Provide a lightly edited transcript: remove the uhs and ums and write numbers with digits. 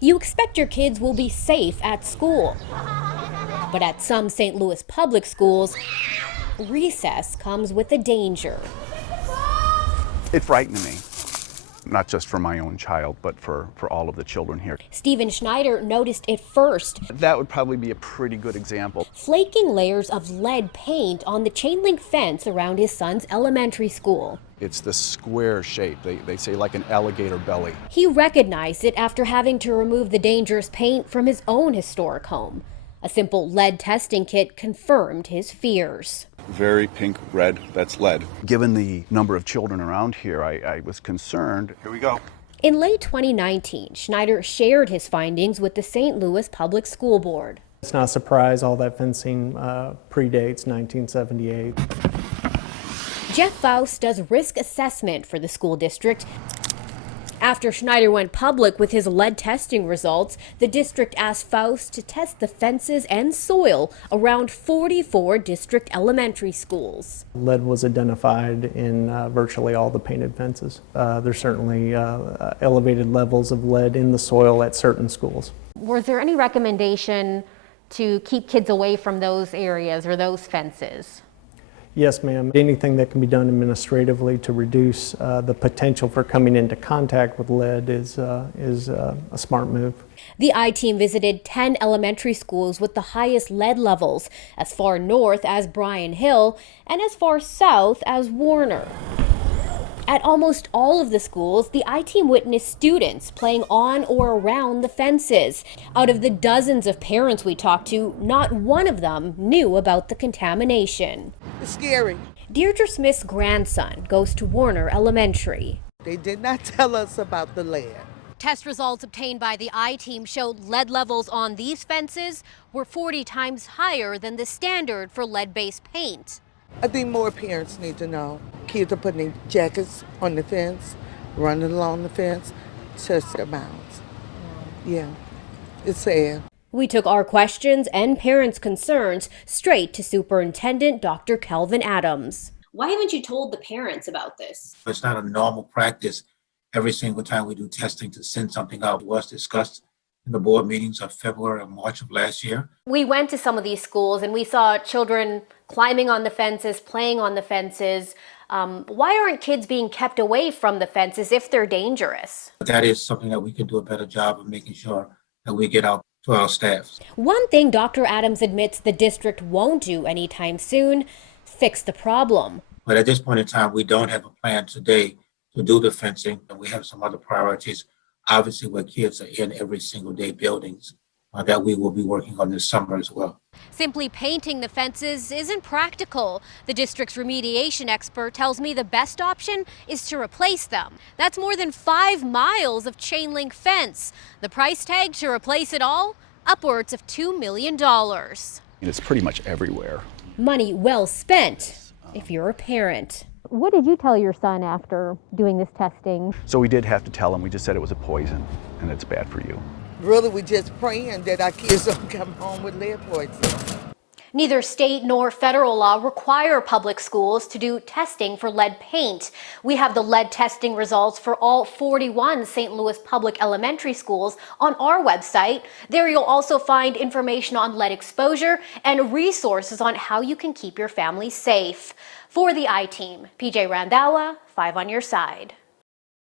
You expect your kids will be safe at school. But at some St. Louis public schools, recess comes with a danger. It frightened me, not just for my own child, but for all of the children here. Stephen Snyder noticed it first. That would probably be a pretty good example. Flaking layers of lead paint on the chain link fence around his son's elementary school. It's the square shape, they say like an alligator belly. He recognized it after having to remove the dangerous paint from his own historic home. A simple lead testing kit confirmed his fears. Very pink, red, that's lead. Given the number of children around here, I was concerned. Here we go. In late 2019, Snyder shared his findings with the St. Louis Public School Board. It's not a surprise all that fencing predates 1978. Jeff Faust does risk assessment for the school district. After Snyder went public with his lead testing results, the district asked Faust to test the fences and soil around 44 district elementary schools. Lead was identified in virtually all the painted fences. There's certainly elevated levels of lead in the soil at certain schools. Was there any recommendation to keep kids away from those areas or those fences? Yes, ma'am. Anything that can be done administratively to reduce the potential for coming into contact with lead is a smart move. The I-team visited 10 elementary schools with the highest lead levels, as far north as Bryan Hill and as far south as Warner. At almost all of the schools, the I-team witnessed students playing on or around the fences. Out of the dozens of parents we talked to, not one of them knew about the contamination. It's scary. Deirdre Smith's grandson goes to Warner Elementary. They did not tell us about the lead. Test results obtained by the I-team showed lead levels on these fences were 40 times higher than the standard for lead-based paint. I think more parents need to know. Kids are putting their jackets on the fence, running along the fence, test their bounds. Yeah, it's sad. We took our questions and parents' concerns straight to Superintendent Dr. Kelvin Adams. Why haven't you told the parents about this? It's not a normal practice every single time we do testing to send something out. It was discussed in the board meetings of February and March of last year. We went to some of these schools and we saw children climbing on the fences, playing on the fences. Why aren't kids being kept away from the fences if they're dangerous? That is something that we can do a better job of making sure that we get out to our staff. One thing Dr. Adams admits the district won't do anytime soon, fix the problem. But at this point in time, we don't have a plan today to do the fencing, and we have some other priorities, obviously where kids are in every single day buildings that we will be working on this summer as well. Simply painting the fences isn't practical. The district's remediation expert tells me the best option is to replace them. That's more than 5 miles of chain link fence. The price tag to replace it all? Upwards of $2 million. It's pretty much everywhere. Money well spent if you're a parent. What did you tell your son after doing this testing? So we did have to tell him, we just said it was a poison and it's bad for you. Really, we're just praying that our kids don't come home with lead poisoning. Neither state nor federal law require public schools to do testing for lead paint. We have the lead testing results for all 41 St. Louis public elementary schools on our website. There you'll also find information on lead exposure and resources on how you can keep your family safe. For the I-team, PJ Randhawa, 5 on your side.